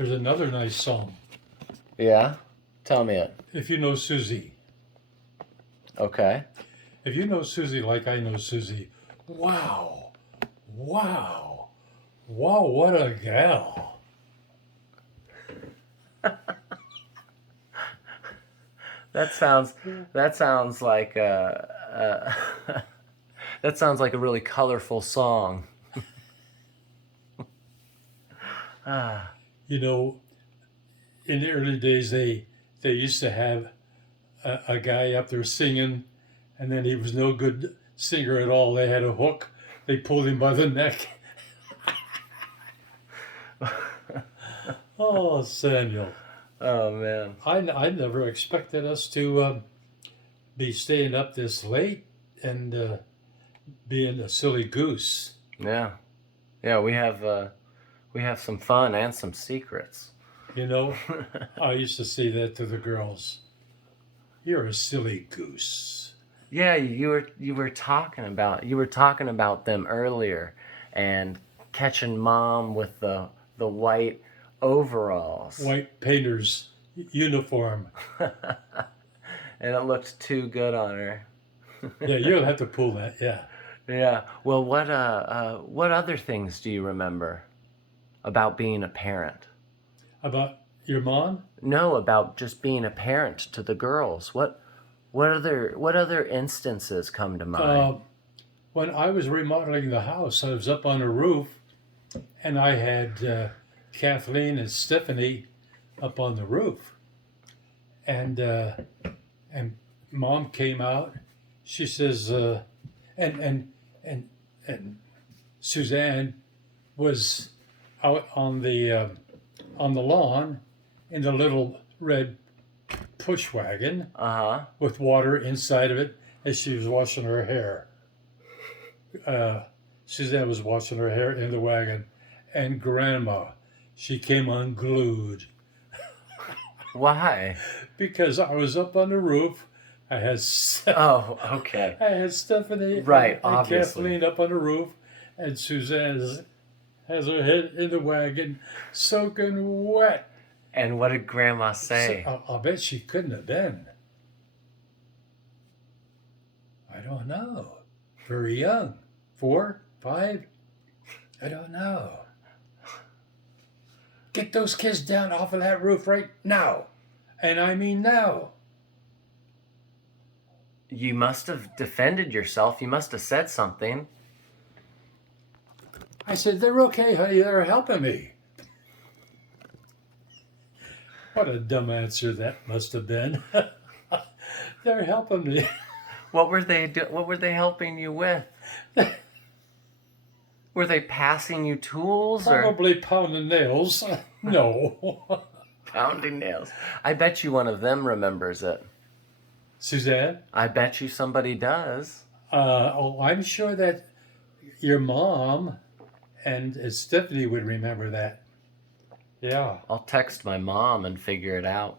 There's another nice song. Yeah? Tell me it. If you know Susie. Okay. If you know Susie like I know Susie, wow, wow, wow, what a gal. That sounds that sounds like that sounds like a really colorful song. Ah, You know, in the early days, they used to have a guy up there singing, and then he was no good singer at all. They had a hook. They pulled him by the neck. Oh, Samuel. oh man. I never expected us to be staying up this late and being a silly goose. Yeah. Yeah, we have some fun and some secrets. You know, I used to say that to the girls. You're a silly goose. Yeah, you were talking about them earlier and catching mom with the white overalls. White painter's uniform. And it looked too good on her. Yeah, you'll have to pull that. Yeah. Yeah. Well, what other things do you remember about being a parent? About your mom? No, about just being a parent to the girls. What other instances come to mind? When I was remodeling the house, I was up on a roof, and I had Kathleen and Stephanie up on the roof, and Mom came out. She says, and Suzanne was out on the lawn in the little red push wagon Uh-huh. with water inside of it as she was washing her hair. Suzanne was washing her hair in the wagon, and Grandma, she came unglued Why? because I was up on the roof. I had Oh, okay. I had Stephanie Right, and obviously. Kathleen up on the roof, and Suzanne has her head in the wagon, soaking wet. And what did Grandma So, say? I'll bet she couldn't have been. I don't know. Very young. 4, 5? I don't know. Get those kids down off of that roof right now. And I mean now. You must have defended yourself. You must have said something. I said, they're okay, honey. They're helping me. What a dumb answer that must have been. They're helping me. What were they helping you with? Were they passing you tools or Probably pounding nails. No. pounding nails? I bet you one of them remembers it. Suzanne? I bet you somebody does. I'm sure that your mom and Stephanie would remember that. Yeah. I'll text my mom and figure it out.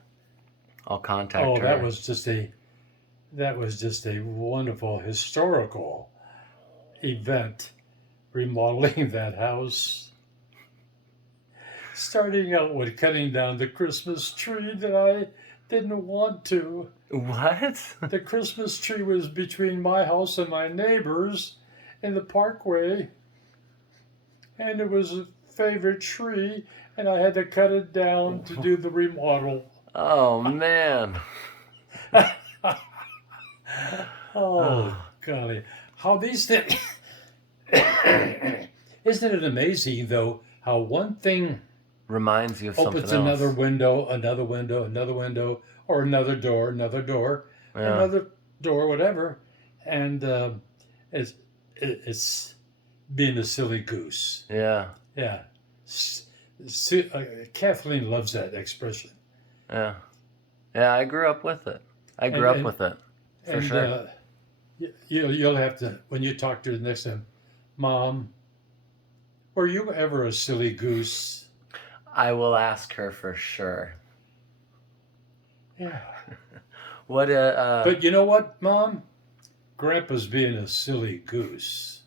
I'll contact Oh, her. that was just a wonderful historical event, remodeling that house. Starting out with cutting down the Christmas tree that I didn't want to. What? The Christmas tree was between my house and my neighbor's in the parkway, and it was a favorite tree, and I had to cut it down to do the remodel. Oh man. Oh, golly. How these things. Isn't it amazing, though, how one thing Reminds you of something opens else. another window, another window, another window, or another door, Yeah. another door, whatever, and it's being a silly goose. Yeah. Yeah. Kathleen loves that expression. Yeah. Yeah, I grew up with it. I grew up with it. For and sure. You'll have to, when you talk to her the next time, Mom, were you ever a silly goose? I will ask her for sure. Yeah. What But you know what, Mom? Grandpa's being a silly goose.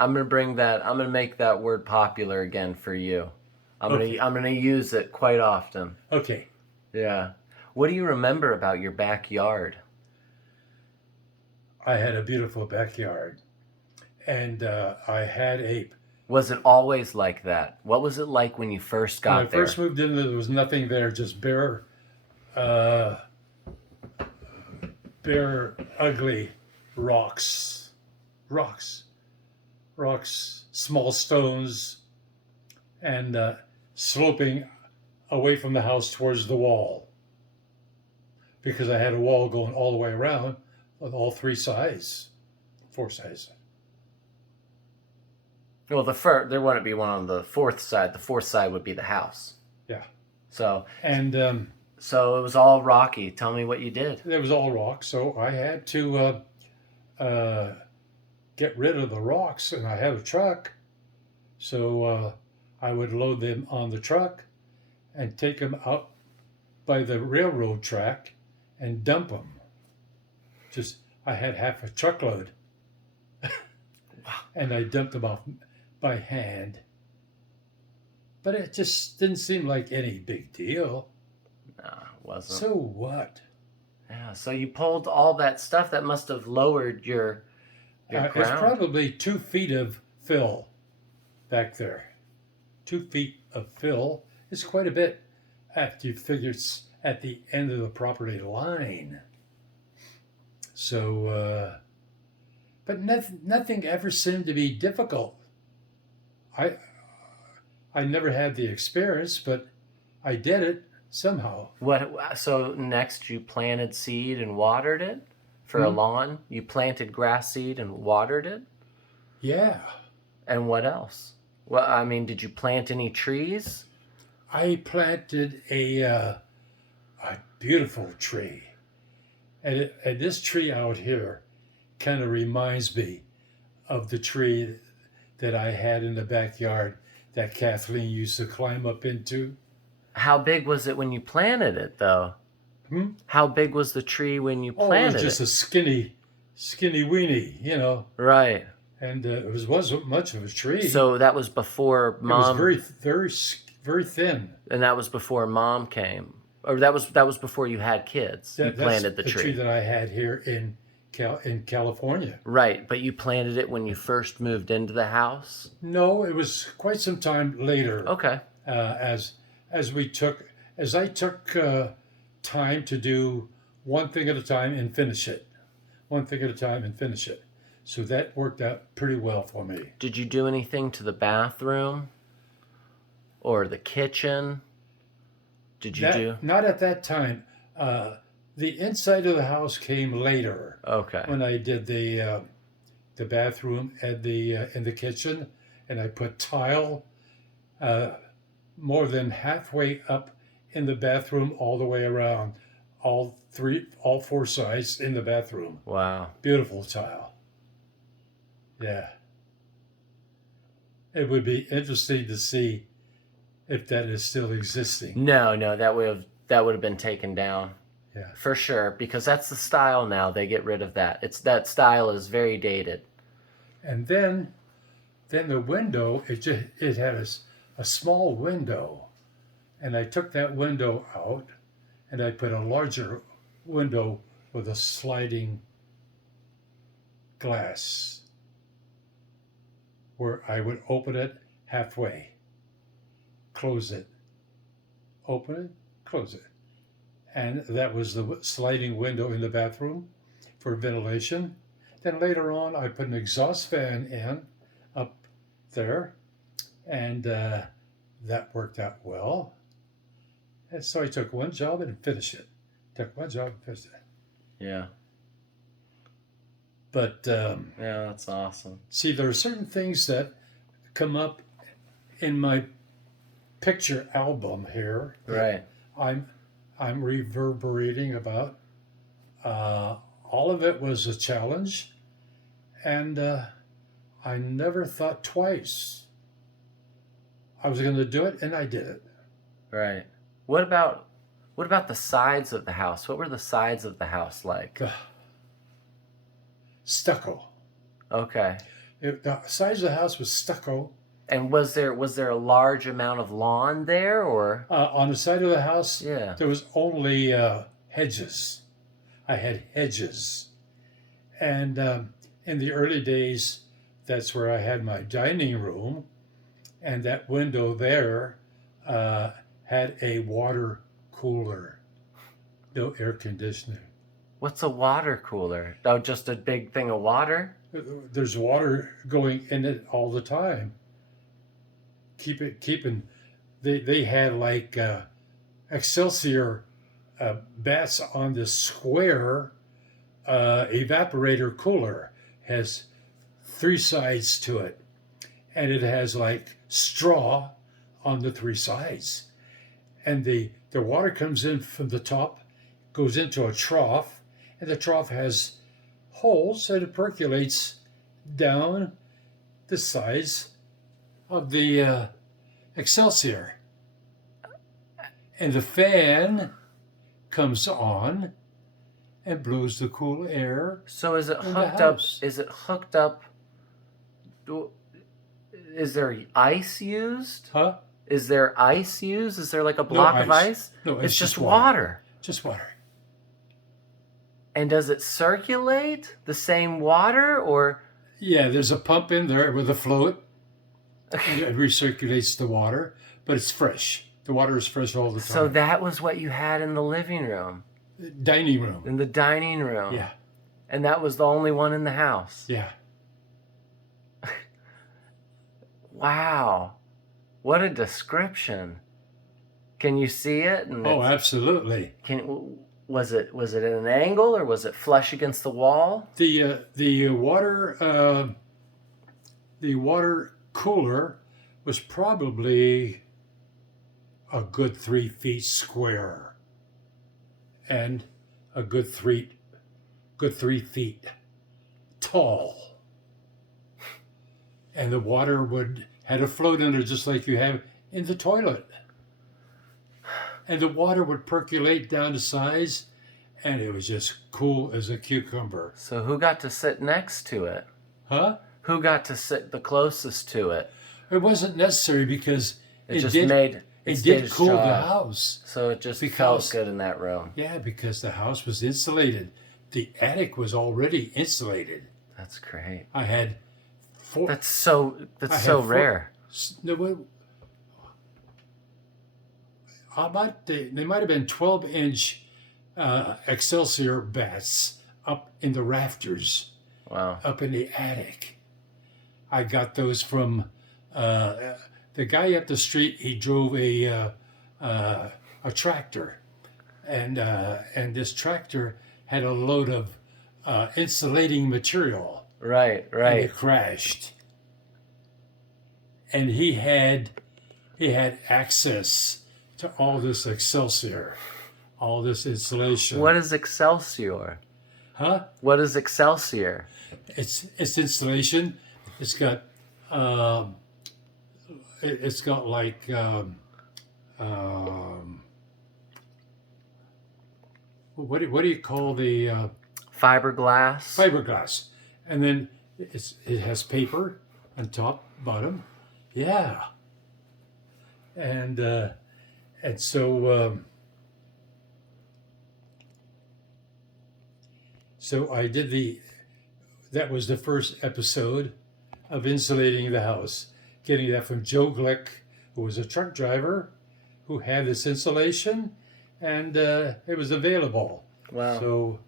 I'm gonna bring that. I'm gonna make that word popular again for you. Okay. I'm gonna use it quite often. Okay. Yeah. What do you remember about your backyard? I had a beautiful backyard, and I had a. Was it always like that? What was it like when you first When I got first there? moved in, there was nothing there, just uh, bare, ugly rocks, rocks, rocks, small stones, and sloping away from the house towards the wall. Because I had a wall going all the way around with all three sides, four sides. Well, there wouldn't be one on the fourth side. The fourth side would be the house. Yeah. So And so it was all rocky. Tell me what you did. it was all rock, so I had to get rid of the rocks, and I had a truck, so I would load them on the truck and take them out by the railroad track and dump them. Just I had half a truckload, and I dumped them off by hand. But it just didn't seem like any big deal. No, it wasn't. So what? Yeah. So you pulled all that stuff. That must have lowered your It's ground. probably 2 feet of fill back there. 2 feet of fill is quite a bit after you figure it's at the end of the property line. So, but nothing ever seemed to be difficult. I I never had the experience, but I did it somehow. What? So next, you planted seed and watered it for a lawn. You planted grass seed and watered it. Yeah, And what else? Well, I mean, did you plant any trees? I planted a beautiful tree, and this tree out here kind of reminds me of the tree that I had in the backyard that Kathleen used to climb up into. How big was it when you planted it, though? Hmm? How big was the tree when you Oh, it planted was just it? a skinny weenie, Right. and it wasn't much of a tree. So that was before it was mom, very thin. and that was before mom came, or that was before you had kids. You That's planted the a tree tree. that I had here in California. Right, but you planted it when you first moved into the house. No, it was quite some time later. Okay. As I took time to do one thing at a time and finish it, one thing at a time and finish it. So that worked out pretty well for me. Did you do anything to the bathroom or the kitchen? Did you do? Not at that time. The inside of the house came later Okay. when I did the bathroom and the in the kitchen, and I put tile more than halfway up in the bathroom all the way around, all four sides in the bathroom. Wow. Beautiful tile. Yeah. It would be interesting to see if that is still existing. No, that would have been taken down. Yeah. For sure, because that's the style now. They get rid of that. That style is very dated. And then the window, it had a small window, and I took that window out, and I put a larger window with a sliding glass, where I would open it halfway, close it, open it, close it, and that was the sliding window in the bathroom for ventilation. Then later on, I put an exhaust fan in up there, and that worked out well. And so I took one job and finished it. Took one job and finished it. Yeah. But Yeah, that's awesome. see, there are certain things that come up in my picture album here. Right. I'm reverberating about. All of it was a challenge, and I never thought twice. I was going to do it, and I did it. Right. What about the sides of the house? What were the sides of the house like? Stucco. Okay. The size of the house was stucco. And was there a large amount of lawn there, or On the side of the house, yeah? there was only hedges. I had hedges. And in the early days, that's where I had my dining room. And that window there had a water cooler, no air conditioning. What's a water cooler? Oh, just a big thing of water? There's water going in it all the time. Keeping. They had like Excelsior bats on the square evaporator cooler. Has 3 sides to it, and it has like straw on the 3 sides, and the water comes in from the top, goes into a trough, and the trough has holes and it percolates down the sides of the Excelsior, and the fan comes on and blows the cool air. So is it in the hooked up? house. Is it hooked up? Is there ice used? Huh? Is there ice used? Is there like a block of ice? No, It's just water. Just water. And does it circulate the same water, or? Yeah, there's a pump in there with a float, and it recirculates the water, but it's fresh. The water is fresh all the time. So that was what you had in the living room, Dining room. in the dining room. Yeah, And that was the only one in the house. yeah. Wow. What a description. Can you see it? And Oh, absolutely. was it at an angle, or was it flush against the wall? The water cooler was probably a good 3 feet square, and a good 3 feet tall. And the water had a float in it just like you have in the toilet. And the water would percolate down to size, and it was just cool as a cucumber. So who got to sit next to it? Huh? Who got to sit the closest to it? It wasn't necessary because It just did, made it its did its cool the job. house. So it just Because- felt good in that room. Yeah, because the house was insulated. The attic was already insulated. That's great. I had 4. That's so I had 4 rare. No, they might have been 12-inch Excelsior bats up in the rafters, Wow. up in the attic. I got those from the guy up the street. He drove a tractor, and this tractor had a load of insulating material, Right, and right. it crashed. And he had access to all this Excelsior, all this insulation. What is Excelsior? Huh? What is Excelsior? It's insulation. It's got like what do you call the Fiberglass? fiberglass, and then it has paper on top, bottom. Yeah. And so I did that was the first episode of insulating the house, getting that from Joe Glick, who was a truck driver who had this insulation, and it was available. Wow. So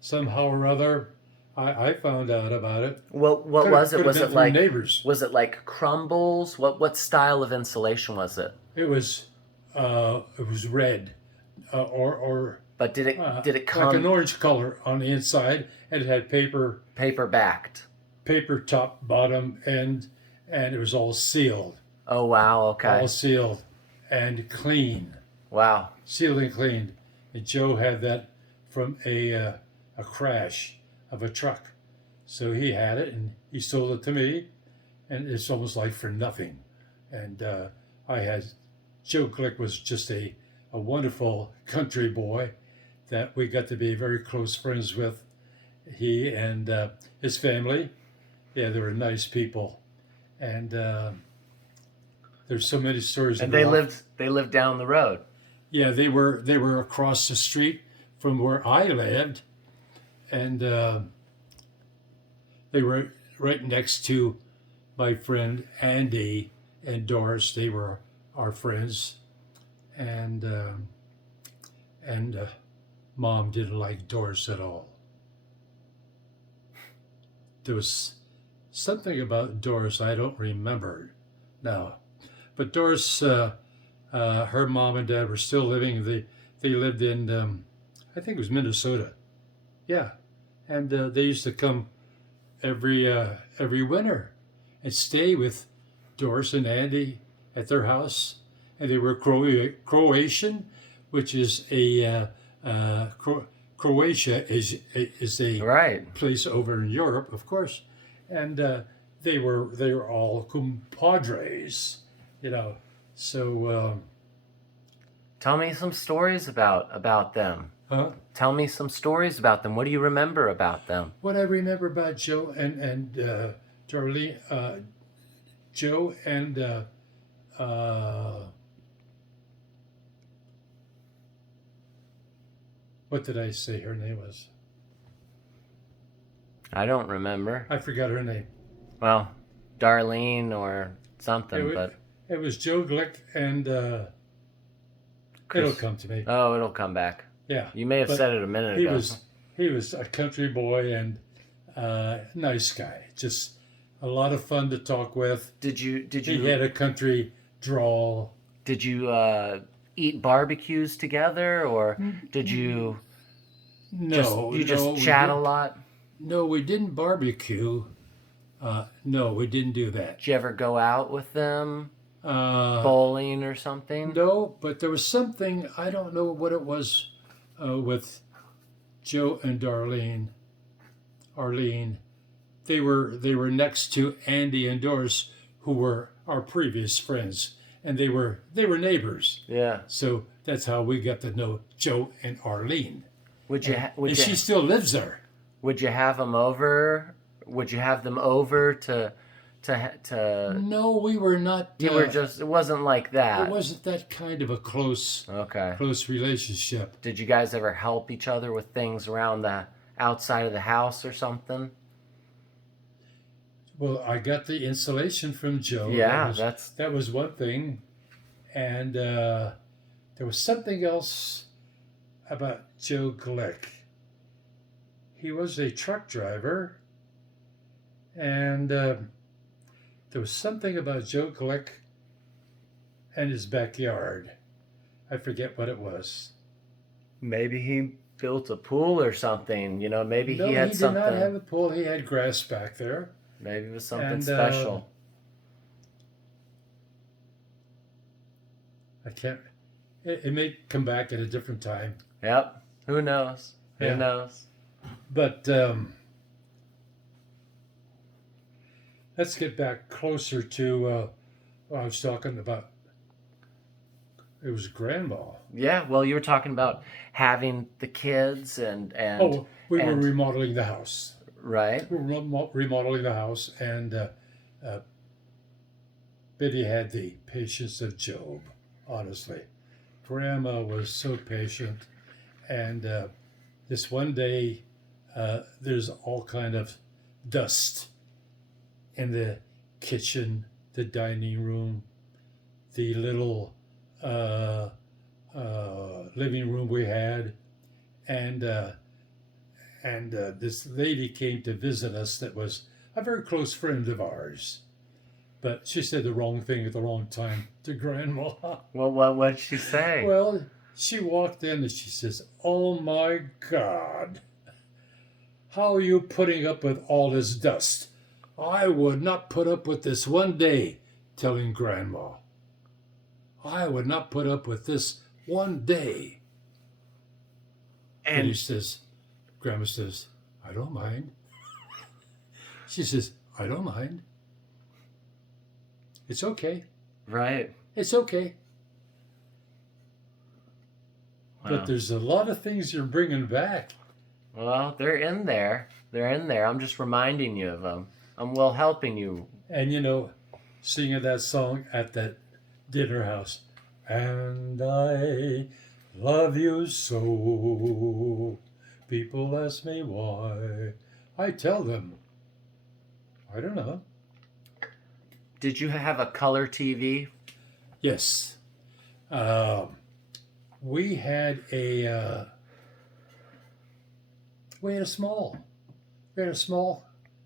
somehow or other, I found out about it. What was it? Could've Was been it through like neighbors? Was it like crumbles? What style of insulation was it? It was red, or But did it like an come orange color on the inside, and it had paper paper-backed? top, bottom, and it was all sealed, Oh wow, okay. all sealed and clean, Wow. sealed and cleaned. And Joe had that from a crash of a truck, so he had it and he sold it to me, and it's almost like for nothing. And Joe Glick was just a wonderful country boy that we got to be very close friends with. He and his family. Yeah, they were nice people, and there's so many stories. And to go off. they lived down the road. Yeah, they were across the street from where I lived, and they were right next to my friend Andy and Doris. They were our friends, and Mom didn't like Doris at all. There was something about Doris I don't remember now, but Doris, her mom and dad were still living. They lived in I think it was Minnesota. Yeah, and they used to come every winter and stay with Doris and Andy at their house, and they were Croatian, which is Croatia is a Right. place over in Europe, of course, and they were all compadres, you know. So, Tell me some stories about them. huh? Tell me some stories about them. What do you remember about them? What I remember about Joe and Darlene, Joe and what did I say her name was? I don't remember. I forgot her name. Well, Darlene or something, It, but it was Joe Glick and it'll Chris- come to me. oh, it'll come back. Yeah, You may have But said it a minute he ago. was a country boy and nice guy. Just a lot of fun to talk with. Did you He had a country drawl. did you eat barbecues together, or did you No, just no, we chat a didn't- lot? No, we didn't barbecue. No, we didn't do that. Did you ever go out with them, bowling or something? No, but there was something, I don't know what it was with Joe and Arlene. They were next to Andy and Doris, who were our previous friends, and they were neighbors. Yeah. So that's how we got to know Joe and Arlene. Would you And she still lives there. would you have them over? Would you have them over to No, we were not. you were just, it wasn't like that. It wasn't that kind of a close Okay. relationship. Did you guys ever help each other with things around the outside of the house or something? Well, I got the insulation from Joe. Yeah, that was one thing, and there was something else about Joe Glick. He was a truck driver, and there was something about Joe Glick and his backyard. I forget what it was. Maybe he built a pool or something. You know, maybe No, he had did something. not have a pool. He had grass back there. Maybe it was something And, special. I can't. It may come back at a different time. Yep. Who knows? Yeah. Who knows? But let's get back closer to what I was talking about. It was Grandma. Yeah. Well, you were talking about having the kids and Oh, we were and- remodeling the house. right. We were remodeling the house, and Biddy had the patience of Job, honestly. Grandma was so patient, and this one day, there's all kind of dust in the kitchen, the dining room, the little living room we had, and this lady came to visit us that was a very close friend of ours. But she said the wrong thing at the wrong time to Grandma. Well, what did she say? Well, she walked in and she says, "Oh my God, how are you putting up with all this dust? I would not put up with this one day," telling Grandma. "I would not put up with this one day." And he and says, Grandma says, "I don't mind." She says, "I don't mind. It's okay. right. It's okay." Wow. But there's a lot of things you're bringing back. Well, they're in there. They're in there. I'm just reminding you of them. I'm well helping you. And singing that song at that dinner house. And I love you so. People ask me why. I tell them, I don't know. Did you have a color TV? Yes. We had a we had a small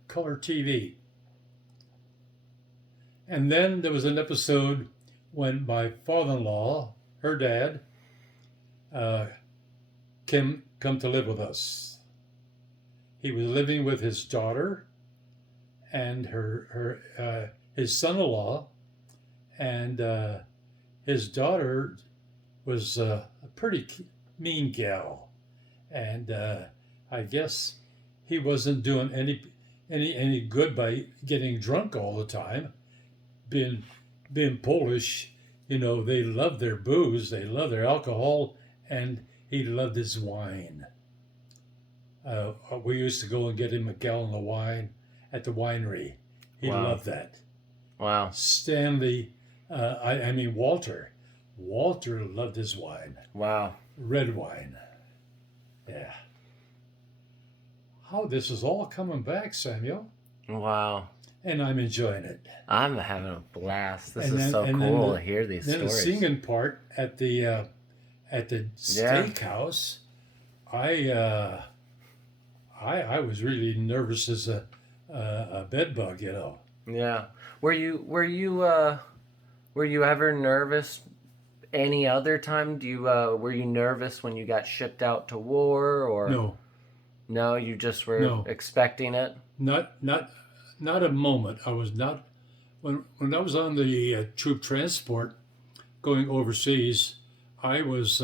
color TV. And then there was an episode when my father-in-law, her dad, came come to live with us. He was living with his daughter and his son-in-law, and his daughter was a pretty mean gal, and I guess he wasn't doing any good by getting drunk all the time. Being Polish, they love their booze, they love their alcohol, and he loved his wine. We used to go and get him a gallon of wine at the winery. He Wow. loved that. Wow. Stanley, I mean Walter. Walter loved his wine, Wow. red wine. Yeah. How this is all coming back, Samuel, Wow. and I'm enjoying it. I'm having a blast. This And is then- so and then cool the- to hear these Then the stories. singing part at the steakhouse, I was really nervous as a bed bug, Yeah. Were you ever nervous any other time? Were you nervous when you got shipped out to war, or No, you just were No. expecting it? not a moment. I was not when I was on the troop transport going overseas. I was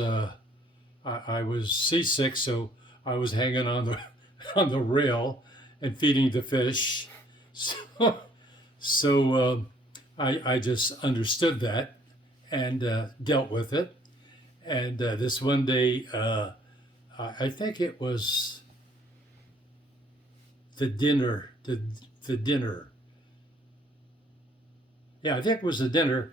seasick, so I was hanging on the on the rail and feeding the fish. So I just understood that and dealt with it. And this one day, I think it was the dinner. The dinner. Yeah, I think it was the dinner,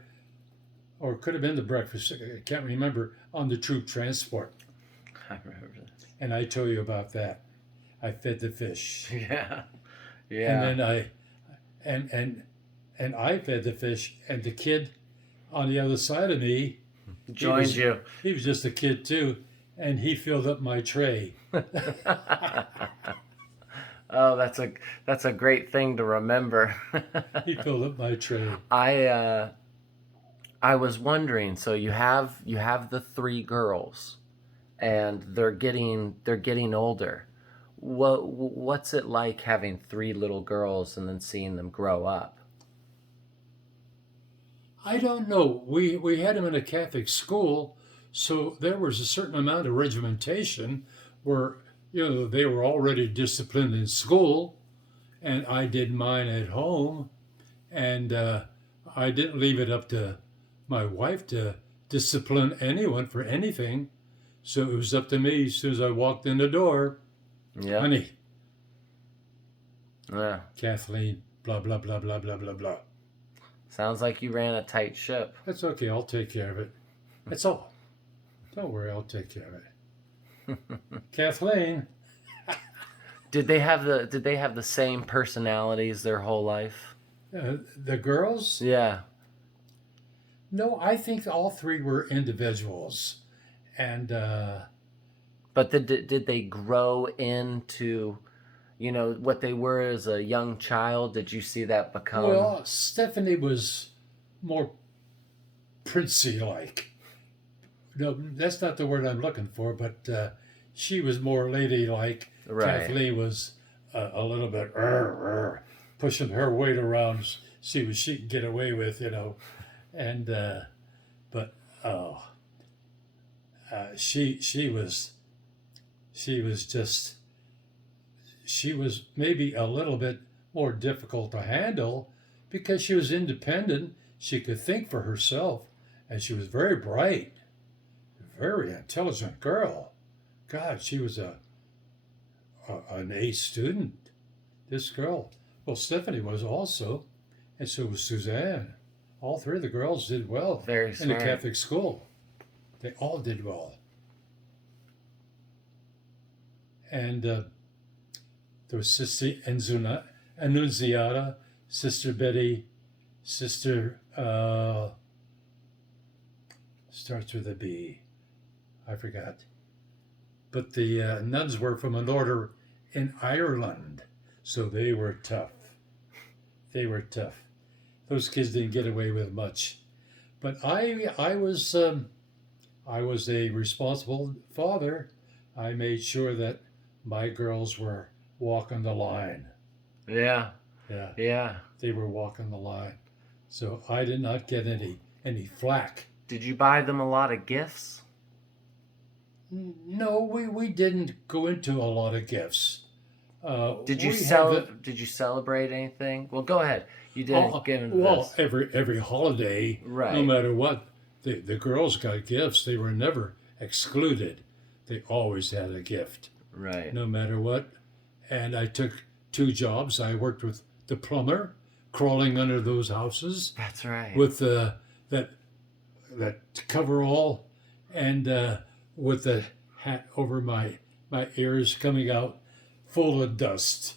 or it could have been the breakfast. I can't remember, on the troop transport. I remember this. And I told you about that. I fed the fish. Yeah. And Yeah. then I fed the fish, and the kid on the other side of me, Joined was- you. he was just a kid too, and he filled up my tray. Oh, that's a great thing to remember. He filled up my tray. I was wondering. So you have the three girls, and they're getting older. What's it like having three little girls and then seeing them grow up? I don't know. We had him in a Catholic school, so there was a certain amount of regimentation where they were already disciplined in school, and I did mine at home, and I didn't leave it up to my wife to discipline anyone for anything. So it was up to me as soon as I walked in the door. Yeah. Honey, Yeah. Kathleen, blah blah blah blah blah blah blah. Sounds like you ran a tight ship. That's okay. I'll take care of it. That's all. Don't worry. I'll take care of it. Kathleen. Did they have the same personalities their whole life? The girls? Yeah. No, I think all three were individuals, and But did they grow into, what they were as a young child? Did you see that become? well, Stephanie was more princey-like. No, that's not the word I'm looking for, but she was more ladylike. Right. Kathleen was a little bit pushing her weight around, see what she can get away with, and but she was maybe a little bit more difficult to handle because she was independent. She could think for herself, and she was very bright, very intelligent girl. God, she was an A student. This girl, Well, Stephanie was also, and so was Suzanne. All three of the girls did well Very in the smart. Catholic school. They all did well. And there was Sister Annunziata, Sister Betty, Sister starts with a B. I forgot. But the nuns were from an order in Ireland, so they were tough. They were tough. Those kids didn't get away with much. But I was a responsible father. I made sure that my girls were walking the line. Yeah. Yeah, Yeah. they were walking the line. So I did not get any flack. Did you buy them a lot of gifts? No, we didn't go into a lot of gifts. Did you we had the- Did you celebrate anything? Well, go ahead. You didn't give them well, this. every holiday, Right. no matter what, the girls got gifts. They were never excluded. They always had a gift, Right. no matter what. And I took 2 jobs. I worked with the plumber, crawling under those houses That's right. with that coverall and with the hat over my ears coming out full of dust.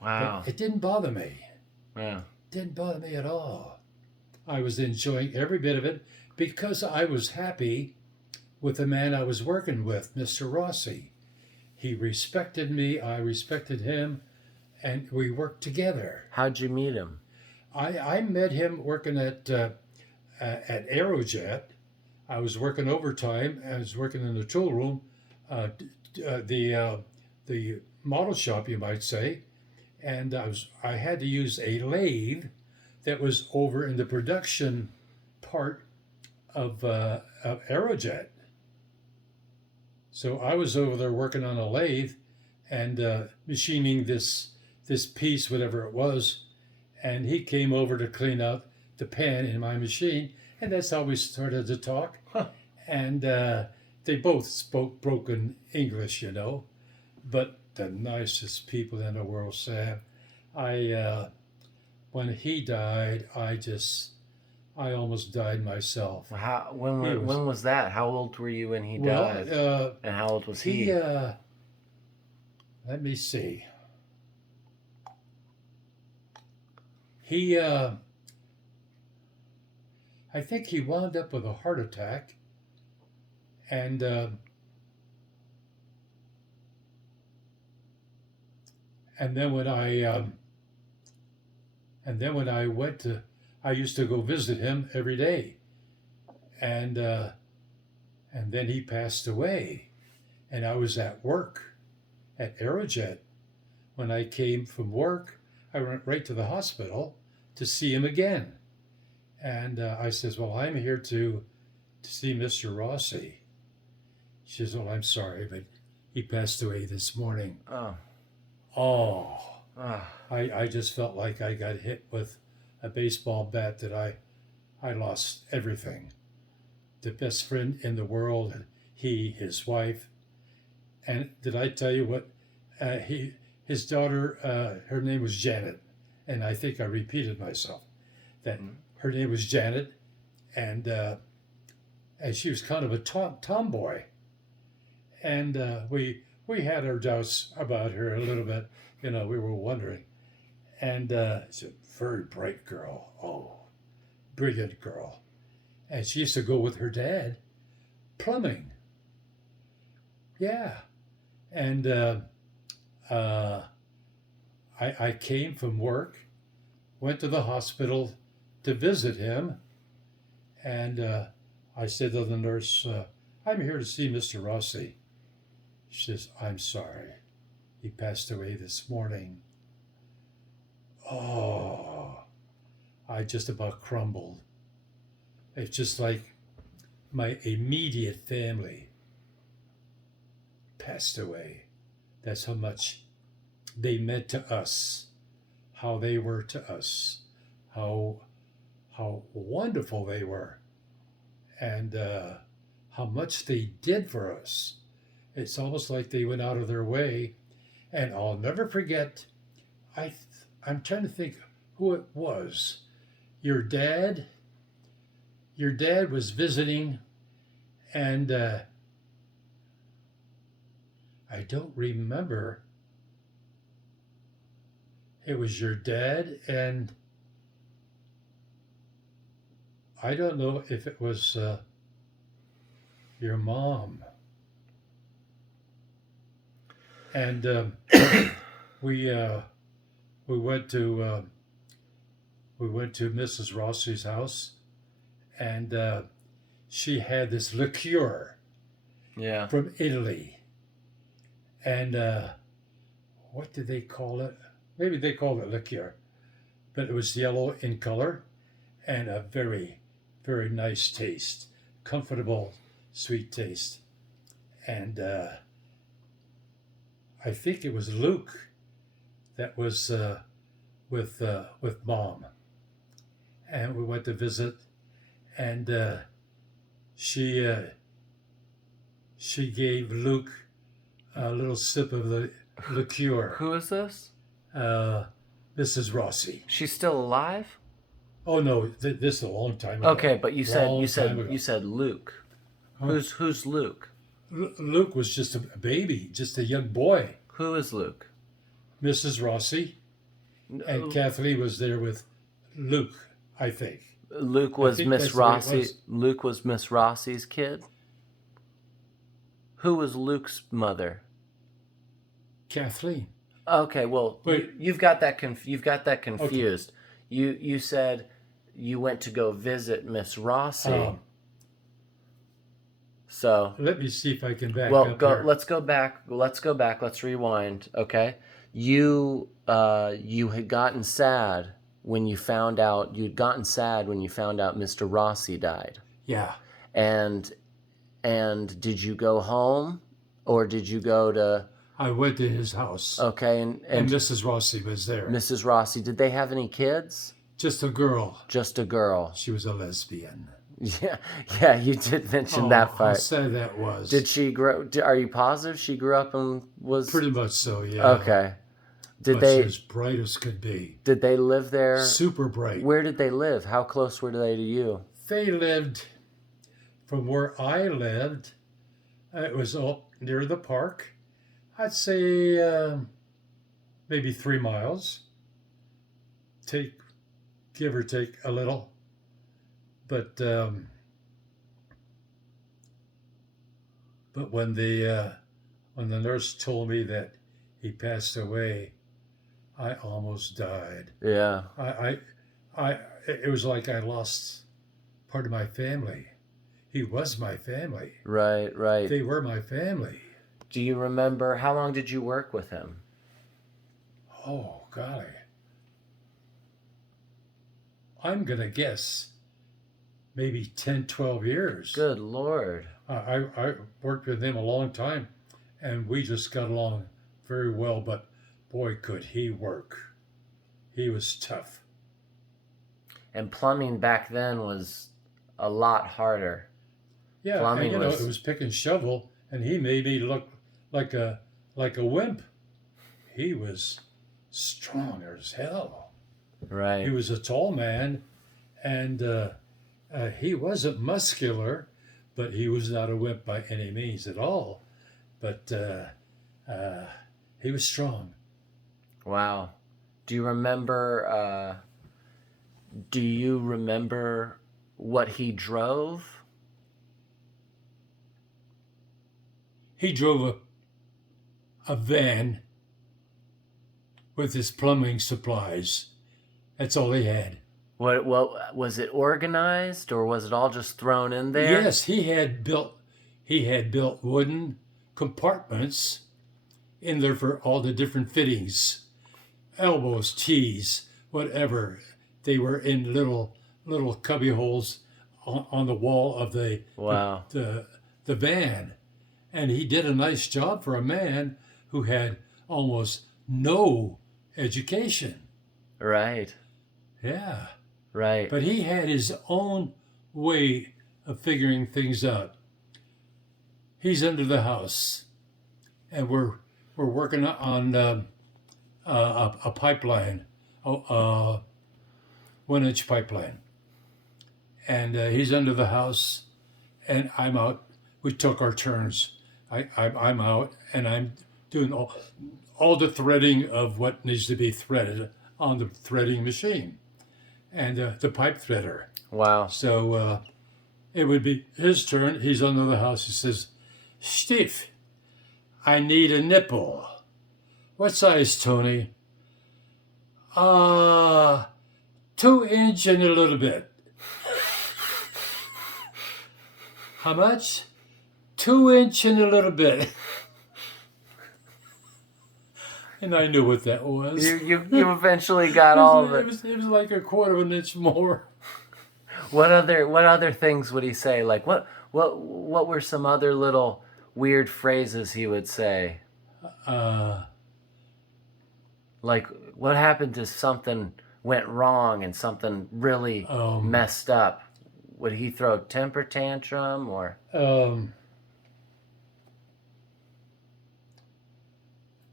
Wow. But it didn't bother me. Yeah. Didn't bother me at all. I was enjoying every bit of it because I was happy with the man I was working with, Mr. Rossi. He respected me, I respected him, and we worked together. How'd you meet him? I met him working at Aerojet. I was working overtime. I was working in the tool room, the model shop, you might say, and I had to use a lathe that was over in the production part of Aerojet. So I was over there working on a lathe and machining this piece, whatever it was, and he came over to clean out the pan in my machine, and that's how we started to talk. Huh. And they both spoke broken English, but the nicest people in the world, Sam. When he died, I almost died myself. How? When? He was- When was that? How old were you when he died? And how old was he? Let me see. He, I think he wound up with a heart attack, and then when I went to, I used to go visit him every day, and then he passed away, and I was at work at Aerojet. When I came from work, I went right to the hospital to see him again, and I says, "Well, I'm here to see Mr. Rossi." She says, "Oh, I'm sorry, but he passed away this morning." Oh. Oh. Ah. I just felt like I got hit with a baseball bat, that I lost everything. The best friend in the world, his wife. And did I tell you what? His daughter, her name was Janet. And I think I repeated myself. That her name was Janet. And she was kind of a tomboy. And we had our doubts about her a little bit. We were wondering. And she's a very bright girl. Oh, brilliant girl. And she used to go with her dad plumbing. Yeah. And I came from work, went to the hospital to visit him. And I said to the nurse, "I'm here to see Mr. Rossi." She says, "I'm sorry. He passed away this morning." Oh, I just about crumbled. It's just like my immediate family passed away. That's how much they meant to us, how they were to us, how wonderful they were, and how much they did for us. It's almost like they went out of their way. And I'll never forget I I'm trying to think who it was. Your dad. Your dad was visiting, and I don't remember. It was your dad, and I don't know if it was your mom. And we uh, we went to Mrs. Rossi's house, and she had this liqueur Yeah. from Italy, and what did they call it? Maybe they called it liqueur, but it was yellow in color and a very, very nice taste, comfortable, sweet taste. And I think it was Luke that was with Mom, and we went to visit, and she gave Luke a little sip of the liqueur. Who is this? Mrs. Rossi. She's still alive? Oh no, this is a long time ago. Okay, but you said Long you time said ago. you said Luke. Huh? Who's Luke? Luke was just a baby, just a young boy. Who is Luke? Mrs. Rossi and Kathleen was there with Luke, I think. Luke I was think Miss that's the way it Rossi. was. Luke was Miss Rossi's kid. Who was Luke's mother? Kathleen. Okay, well, Wait. you've got that confused. You said you went to go visit Miss Rossi. So Let me see if I can back well, up go. here. Let's go back. Let's rewind. Okay, you had gotten sad when you found out. You'd gotten sad when you found out Mr. Rossi died. Yeah. And did you go home, or did you go to? I went to his house. Okay, And and Mrs. Rossi was there. Mrs. Rossi, did they have any kids? Just a girl. Just a girl. She was a lesbian. Yeah, you did mention that How part. sad that was. Did she grow? Are you positive she grew up and was Pretty much so, yeah. okay? Did But she they was bright as could be. live there? Super bright. Where did they live? How close were they to you? They lived from where I lived. It was up near the park. I'd say maybe 3 miles. Give or take a little. But when the nurse told me that he passed away, I almost died. Yeah. It was like I lost part of my family. He was my family. Right. They were my family. Do you remember how long did you work with him? Oh, golly. I'm going to guess maybe 10, 12 years. Good Lord. I worked with him a long time, and we just got along very well, but boy, could he work. He was tough. And plumbing back then was a lot harder. Yeah, Plumbing and, was- it was pick and shovel, and he made me look like a wimp. He was strong as hell. He Right. was a tall man, and he wasn't muscular, but he was not a wimp by any means at all. But he was strong. Wow. Do you remember what he drove? He drove a van with his plumbing supplies. That's all he had. What was it organized, or was it all just thrown in there? Yes, he had built wooden compartments in there for all the different fittings, elbows, T's, whatever. They were in little cubby holes on the wall of the Wow. the van, and he did a nice job for a man who had almost no education. Right. Yeah. Right. But he had his own way of figuring things out. He's under the house, and we're working on a pipeline, a 1-inch pipeline, and he's under the house, and I'm out. We took our turns. I'm out, and I'm doing all the threading of what needs to be threaded on the threading machine, and the pipe threader. Wow. So it would be his turn. He's under the house. He says, "Steve, I need a nipple." "What size, Tony?" 2-inch and a little bit." "How much?" 2-inch and a little bit. And I knew what that was. You eventually got all of it. It was like a quarter of an inch more. What other things would he say? Like what were some other little weird phrases he would say? Like what happened to something went wrong and something really messed up? Would he throw a temper tantrum or?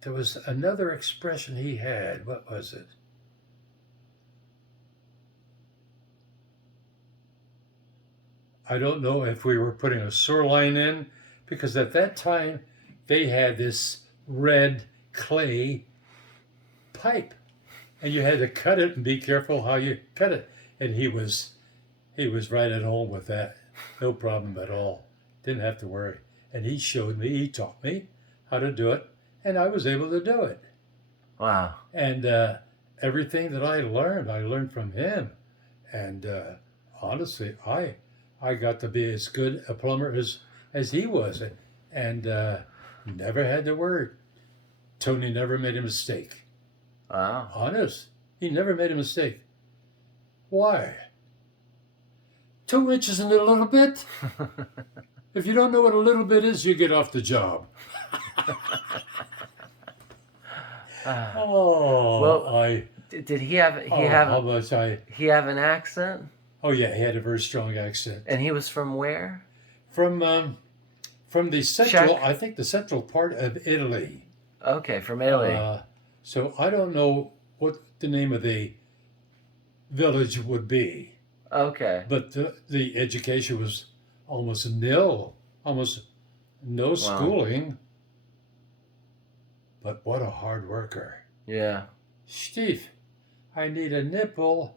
There was another expression he had. What was it? I don't know if we were putting a sewer line in, because at that time they had this red clay pipe, and you had to cut it and be careful how you cut it. And he was right at home with that, no problem at all. Didn't have to worry. And he taught me how to do it, and I was able to do it. Wow. And everything that I learned from him. And honestly, I got to be as good a plumber as he was, and never had to worry. Tony never made a mistake. Wow. Honest, he never made a mistake. Why? 2 inches and a little bit? If you don't know what a little bit is, you get off the job. Did he have he have an accent? Oh yeah, he had a very strong accent. And he was from where? From the central, I think the central part of Italy. Okay, from Italy. So I don't know what the name of the village would be. Okay. But the education was almost nil, almost no schooling. But what a hard worker. Yeah. "Steve, I need a nipple,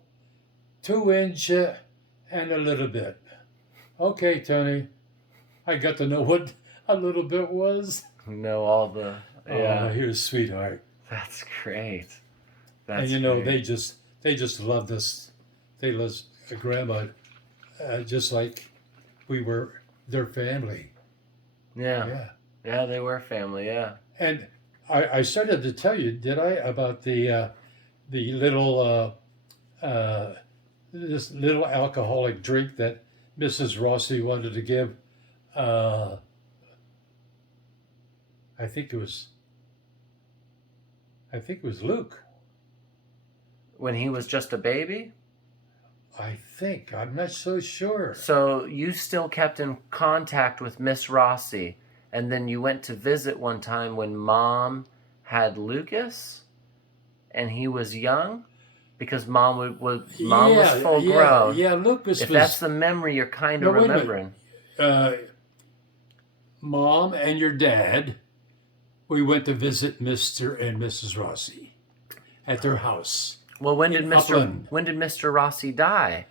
2-inch and a little bit." "Okay, Tony." I got to know what a little bit was. Know all the Oh, he was a sweetheart. That's great. And they just loved us. They loved Grandma just like we were their family. Yeah. Yeah, they were family. Yeah. And I started to tell you, did I, about the little this little alcoholic drink that Mrs. Rossi wanted to give. I think it was Luke. When he was just a baby? I'm not so sure. So you still kept in contact with Miss Rossi, and then you went to visit one time when Mom had Lucas, and he was young, because Mom was full grown. Yeah, Lucas. If that's the memory you're kind of remembering. Mom and your dad, we went to visit Mr. and Mrs. Rossi at their house. Well, when did Mr. Rossi die?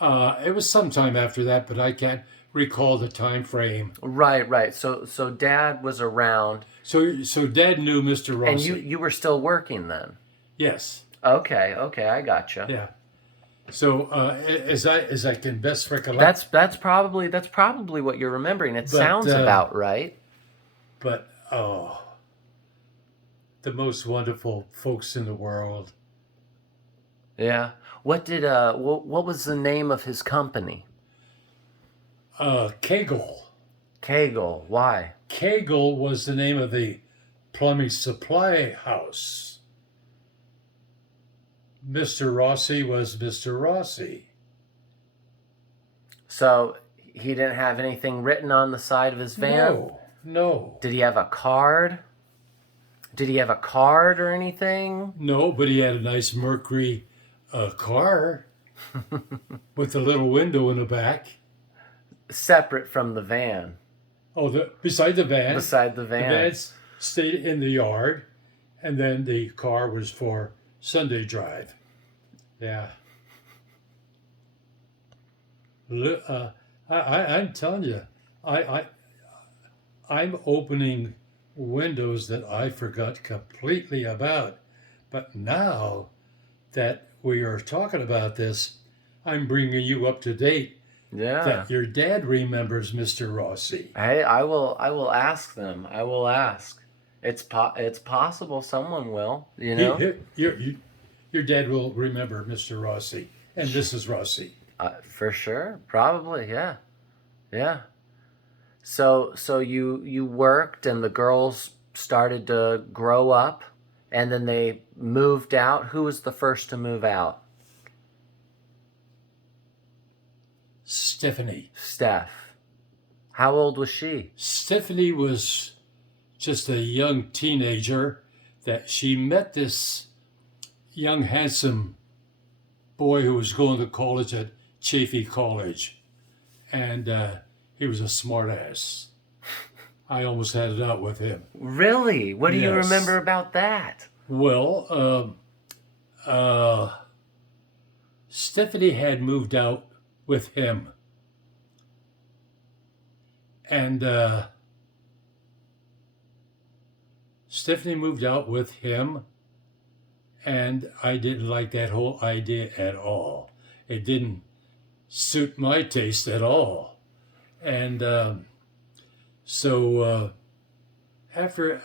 It was sometime after that, but I can't recall the time frame. Right. So Dad was around. So Dad knew Mr. Rossi. And you were still working then? Yes. Okay, I gotcha. Yeah. So as I can best recollect, that's probably what you're remembering. It sounds about right. But the most wonderful folks in the world. Yeah. What was the name of his company? Kegel. Kegel. Why? Kegel was the name of the plumbing supply house. Mr. Rossi was Mr. Rossi. So he didn't have anything written on the side of his van? No. Did he have a card? Did he have a card or anything? No, but he had a nice Mercury car with a little window in the back. Separate from the van. Oh, beside the van. Beside the The van. van stayed in the yard, and then the car was for Sunday drive. Yeah. I'm telling you, I'm opening windows that I forgot completely about. But now that we are talking about this, I'm bringing you up to date Yeah. that your dad remembers Mr. Rossi. Hey, I will ask them. I will ask. It's possible someone will, you know? Your dad will remember Mr. Rossi and Mrs. Rossi. For sure. Probably, yeah. Yeah. So you worked and the girls started to grow up and then they moved out. Who was the first to move out? Stephanie. Steph. How old was she? Stephanie was just a young teenager that she met this young, handsome boy who was going to college at Chaffey College. And he was a smart ass. I almost had it out with him. Really? What do you Yes. remember about that? Well, Stephanie had moved out with him. And Stephanie moved out with him, and I didn't like that whole idea at all. It didn't suit my taste at all. And so after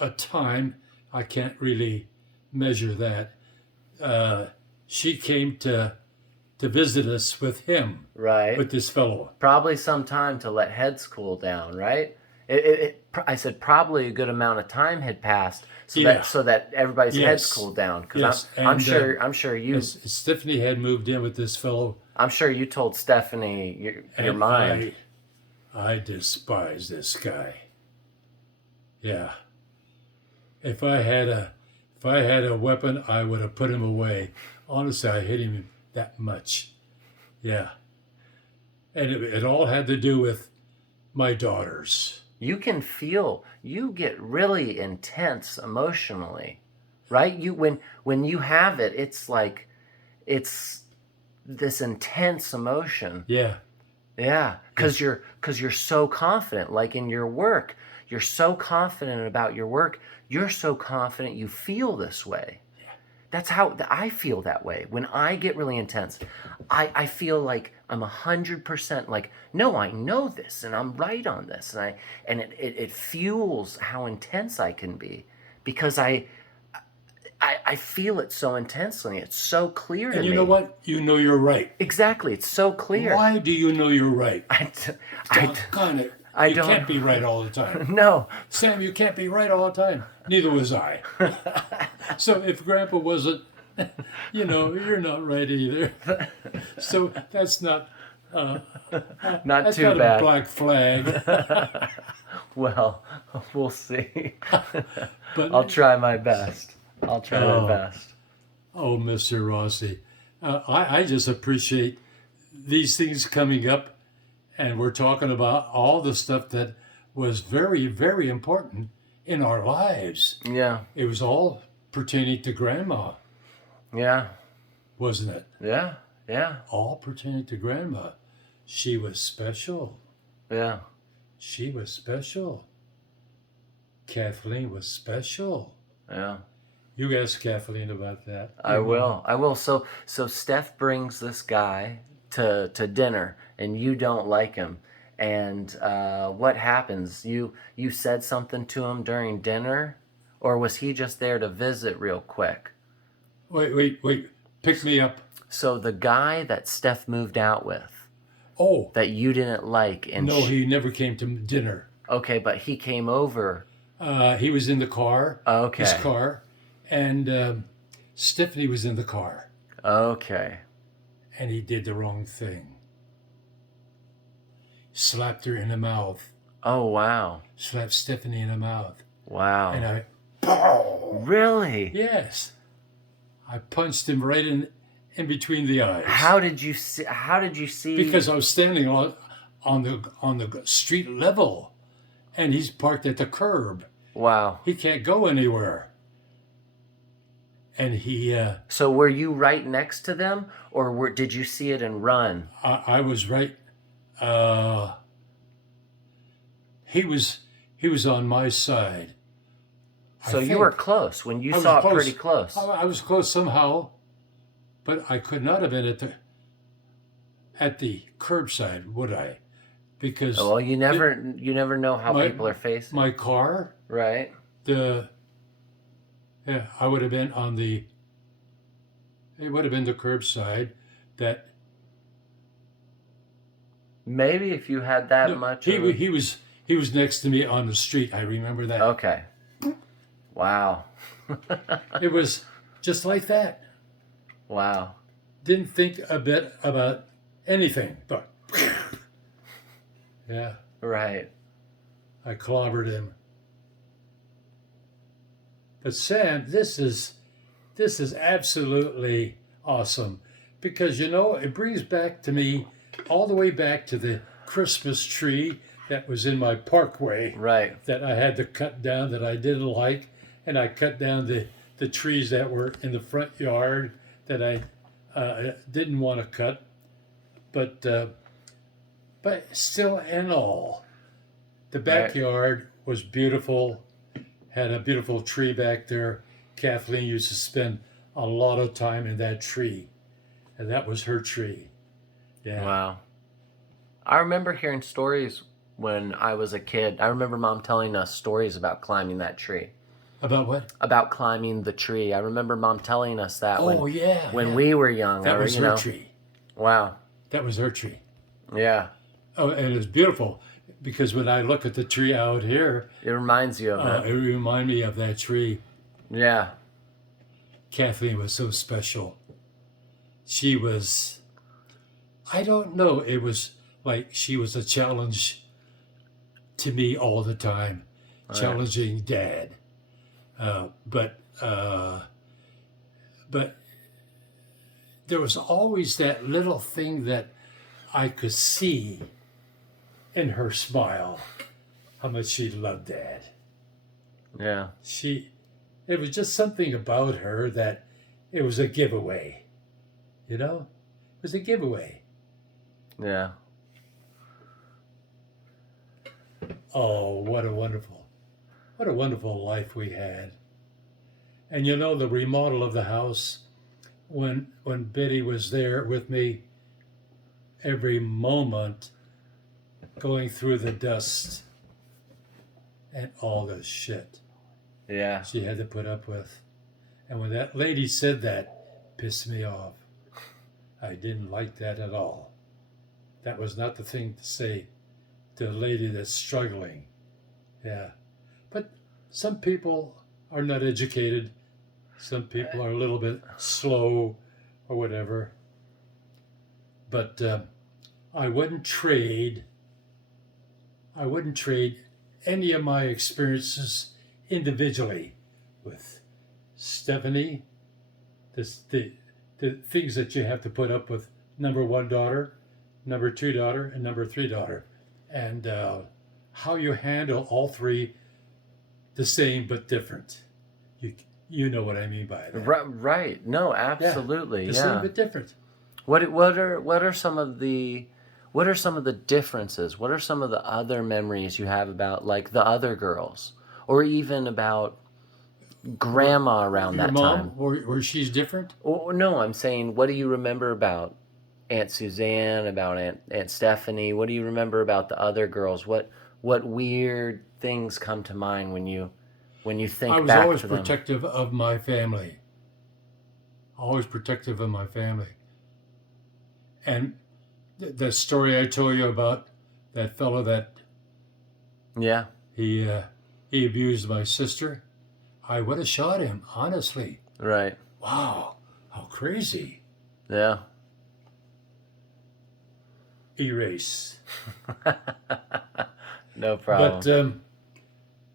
a time, I can't really measure that, she came to visit us with him, Right. with this fellow. Probably some time to let heads cool down, right? I said probably a good amount of time had passed, so that everybody's heads Yes. cooled down. Because Yes, I'm and, I'm sure you Stephanie had moved in with this fellow. I'm sure you told Stephanie your And mind. I despise this guy. Yeah. If I had a weapon, I would have put him away. Honestly, I hate him that much. Yeah. And it all had to do with my daughters. You can feel, you get really intense emotionally, right? When you have it, it's like it's this intense emotion. Yeah. Yeah, because you're so confident, like in your work. You're so confident about your work. You're so confident you feel this way. That's how I feel that way. When I get really intense, I feel like I'm 100% like, no, I know this and I'm right on this. And it fuels how intense I can be because I feel it so intensely. It's so clear to And me. you know what? You know you're right. Exactly. It's so clear. Why do you know you're right? I Doggone it. I You don't- can't be right all the time. no. Sam, you can't be right all the time. Neither was I. So if Grandpa wasn't, you're not right either. So that's not Not that's too not bad. a black flag. Well, we'll see. But I'll try my best. I'll try my Oh. best. oh, Mr. Rossi, I just appreciate these things coming up, and we're talking about all the stuff that was very, very important in our lives. Yeah. It was all pertaining to Grandma, Yeah. wasn't it? Yeah. Yeah. All pertaining to Grandma. She was special. Yeah. She was special. Kathleen was special. Yeah. You ask Kathleen about that. I will. So Steph brings this guy to dinner, and you don't like him. And what happens? You said something to him during dinner, or was he just there to visit real quick? Wait. Pick me up. So the guy that Steph moved out with, Oh, that you didn't like, and no, he never came to dinner. okay, but he came over. He was in the car, his Okay. car, and Stephanie was in the car, Okay. and he did the wrong thing. Slapped her in the mouth. Oh wow. Slapped Stephanie in the mouth. Wow. And Pow! Really? Yes. I punched him right in between the eyes. How did you see? How did you see? Because I was standing on the street level, and he's parked at the curb. Wow. He can't go anywhere. And he, So were you right next to them, or did you see it and run? I was right. He was on my side. So you were close when you saw it pretty close. I was close somehow, but I could not have been at the curbside, would I? Because Well, you never know how people are facing. my car, Right. I would have been it would have been the curbside. That Maybe if you had that no, much. he was next to me on the street. I remember that. Okay. Wow. It was just like that. Wow. Didn't think a bit about anything, but yeah, Right. I clobbered him. But Sam, this is absolutely awesome because it brings back to me all the way back to the Christmas tree that was in my parkway Right. that I had to cut down that I didn't like, and I cut down the trees that were in the front yard that I didn't want to cut, but still and all, the backyard was beautiful. Had a beautiful tree back there. Kathleen used to spend a lot of time in that tree, and that was her tree. Yeah. Wow. I remember hearing stories when I was a kid. I remember Mom telling us stories about climbing that tree. About what? About climbing the tree. I remember Mom telling us that when we were young. That was her tree. Wow. That was her tree. Yeah. Oh, and it was beautiful because when I look at the tree out here, It reminds you of it reminded me of that tree. Yeah. Kathleen was so special. She was, I don't know, it was like she was a challenge to me all the time, challenging Dad. But there was always that little thing that I could see in her smile, how much she loved Dad. Yeah. It was just something about her that it was a giveaway. It was a giveaway. Yeah. Oh, what a wonderful life we had. And the remodel of the house, when Biddy was there with me every moment, going through the dust and all the shit Yeah. she had to put up with. And when that lady said that, pissed me off. I didn't like that at all. That was not the thing to say to a lady that's struggling. Yeah. But some people are not educated. Some people are a little bit slow or whatever. But I wouldn't trade any of my experiences individually with Stephanie, the things that you have to put up with number 1 daughter, number 2 daughter, and number 3 daughter, and how you handle all three the same but different. You know what I mean by that. Right. No, absolutely. The same but different. What are some of the differences? What are some of the other memories you have about like the other girls, or even about grandma around Your that mom, time? where she's different? Or no, I'm saying, what do you remember about Aunt Suzanne, about Aunt Stephanie? What do you remember about the other girls? What weird things come to mind when you think I was back always to them? protective of my family. Always protective of my family. And the story I told you about that fellow that Yeah. he abused my sister, I would have shot him, honestly. Right. Wow, how crazy. Yeah. Erase. No problem.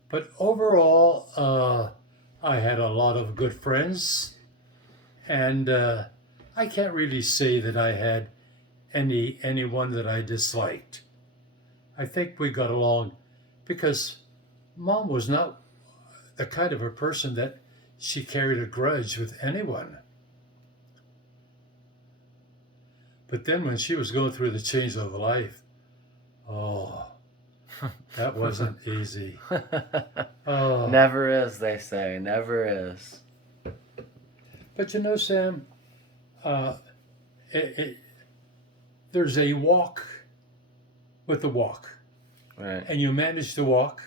But overall, I had a lot of good friends, and I can't really say that I had anyone that I disliked. I think we got along because Mom was not the kind of a person that she carried a grudge with anyone. But then when she was going through the change of life, oh, that wasn't easy. Oh. Never is, they say. Never is. But you know, Sam, uh, there's a walk with the walk. Right. And you manage to walk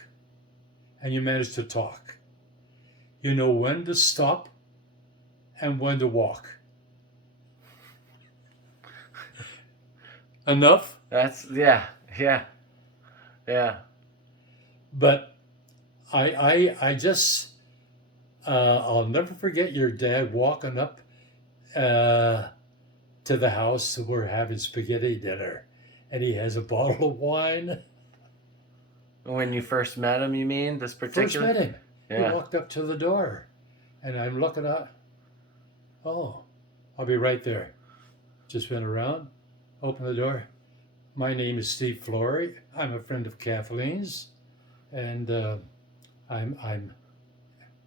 and you manage to talk. You know when to stop and when to walk. Enough? That's, yeah. But I just, I'll never forget your dad walking up to the house. We're having spaghetti dinner, and he has a bottle of wine. When you first met him, you mean? This particular? First met him. Yeah. He walked up to the door, and I'm looking out. Oh, I'll be right there. Just went around, opened the door. My name is Steve Flory. I'm a friend of Kathleen's, and I'm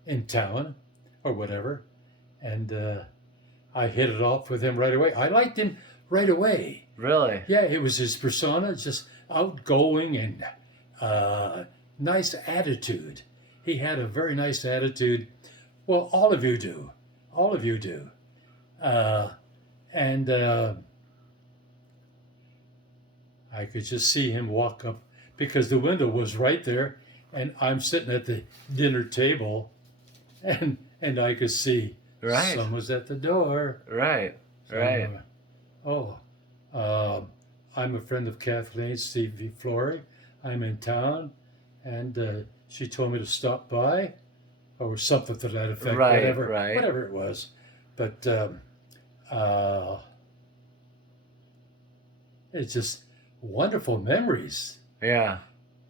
in town, or whatever. And I hit it off with him right away. I liked him right away. Really? Yeah, it was his persona, just outgoing and nice attitude. He had a very nice attitude. Well, all of you do. All of you do. And I could just see him walk up because the window was right there, and I'm sitting at the dinner table, and I could see Right. someone's at the door. Right. Right. Oh, I'm a friend of Kathleen, Steve V. Flory. I'm in town, and she told me to stop by, or something to that effect. Right, whatever, right. whatever it was. But it's just wonderful memories. Yeah.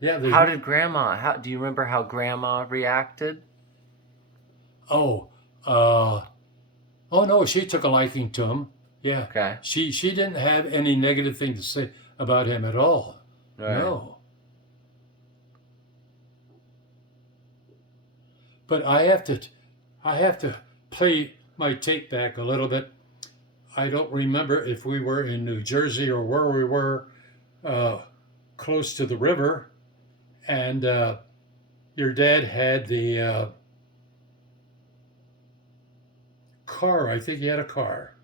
Yeah. How did Grandma? How do you remember how Grandma reacted? Oh, no, she took a liking to him. Yeah. Okay. She didn't have any negative thing to say about him at all. Right. No. But I have to play my tape back a little bit. I don't remember if we were in New Jersey or where we were, close to the river, and your dad had the car. I think he had a car,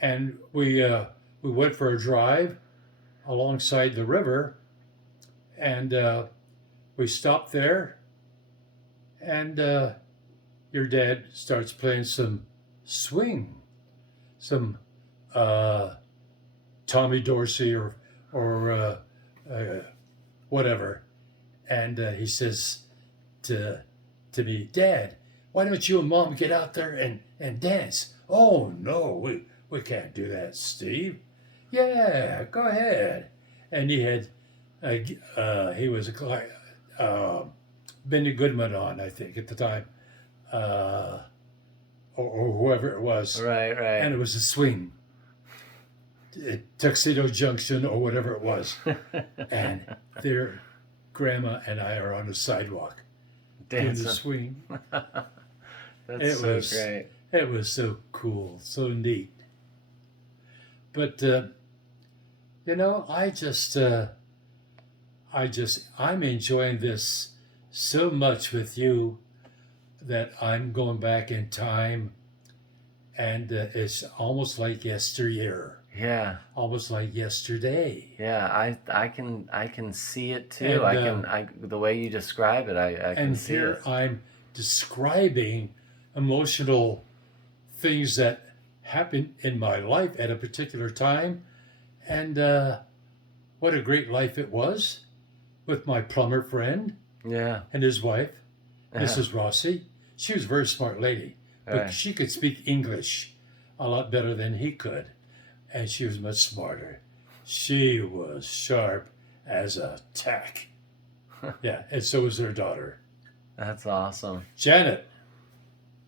and we went for a drive alongside the river, and we stopped there, and your dad starts playing some swing, some Tommy Dorsey or whatever, and he says to me, "Dad, why don't you and Mom get out there and dance?" "Oh no, we can't do that, Steve." "Yeah, go ahead." And he had he was Benny Goodman on, I think, at the time, or whoever it was. Right. Right. And it was a swing, Tuxedo Junction or whatever it was. And there, Grandma and I are on the sidewalk doing Dancing. the swing. That's It so was- great. It was so cool, so neat. But I'm enjoying this so much with you that I'm going back in time, and it's almost like yesteryear, Yeah. almost like yesterday. Yeah. I can see it too. And, The way you describe it, I can And see here it. I'm describing emotional things that happened in my life at a particular time, and what a great life it was with my plumber friend Yeah. and his wife, Yeah. Mrs. Rossi. She was a very smart lady, but Right. she could speak English a lot better than he could, and she was much smarter. She was sharp as a tack. Yeah, and so was their daughter, That's awesome. Janet.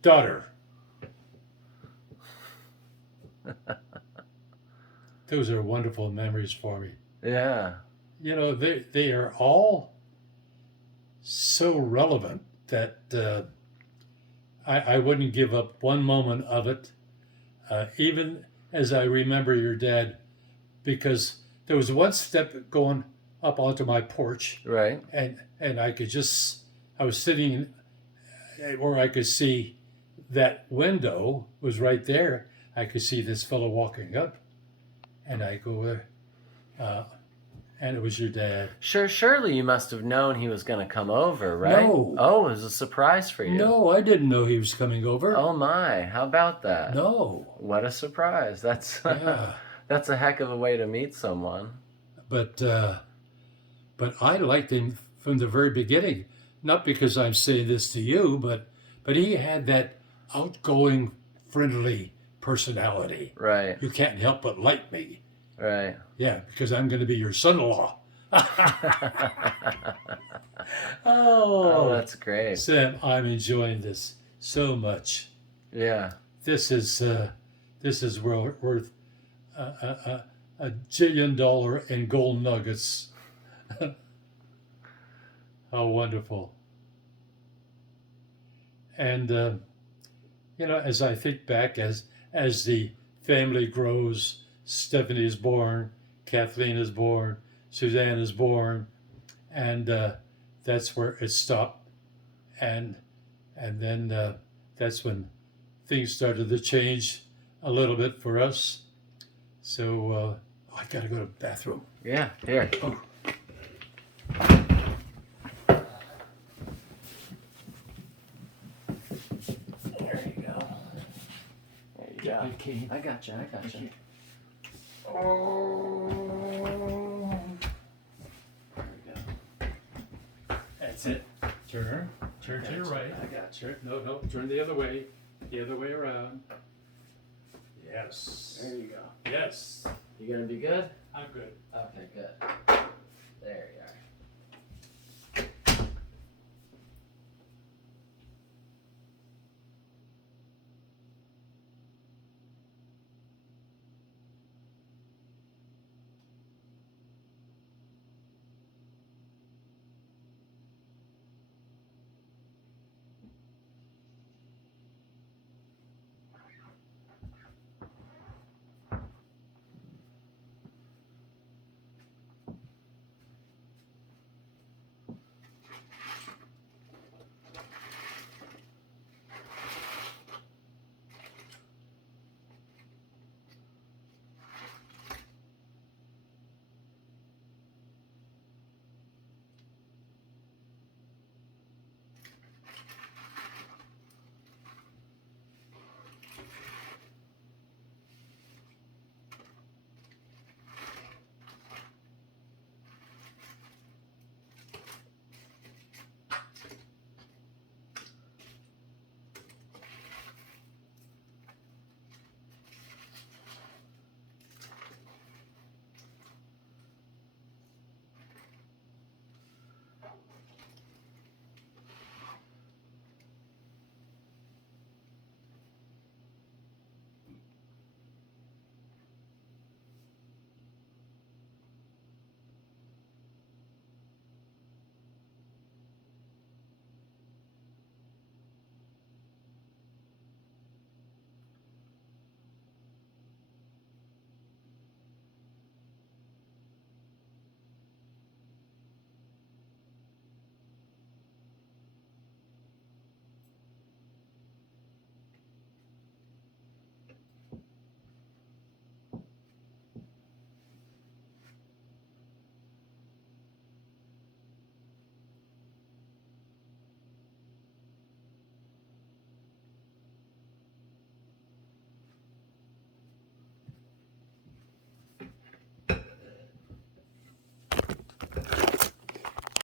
daughter. Those are wonderful memories for me. Yeah. You know, they are all so relevant that I wouldn't give up one moment of it, even as I remember your dad, because there was one step going up onto my porch, Right. and I was sitting where I could see that window was right there. I could see this fellow walking up, and I go, and it was your dad. Surely you must have known he was going to come over, right? No. Oh, it was a surprise for you. No, I didn't know he was coming over. Oh my, how about that? No. What a surprise. That's Yeah. that's a heck of a way to meet someone. But I liked him from the very beginning. Not because I'm saying this to you, but he had that outgoing, friendly personality. Right. You can't help but like me. Right. Yeah, because I'm going to be your son-in-law. Oh, that's great. Sam, I'm enjoying this so much. Yeah. This is worth $1 jillion in gold nuggets. How wonderful. And you know, as I think back, as the family grows, Stephanie is born, Kathleen is born, Suzanne is born, and that's where it stopped. And then that's when things started to change a little bit for us. So I gotta go to the bathroom. Yeah. Here. Oh. There you go. There you go. Okay. I got you. Oh. There we go. That's it. Turn to your right. I got you. No, turn the other way. The other way around. Yes. There you go. Yes. You gonna be good? I'm good. Okay, good. There you are.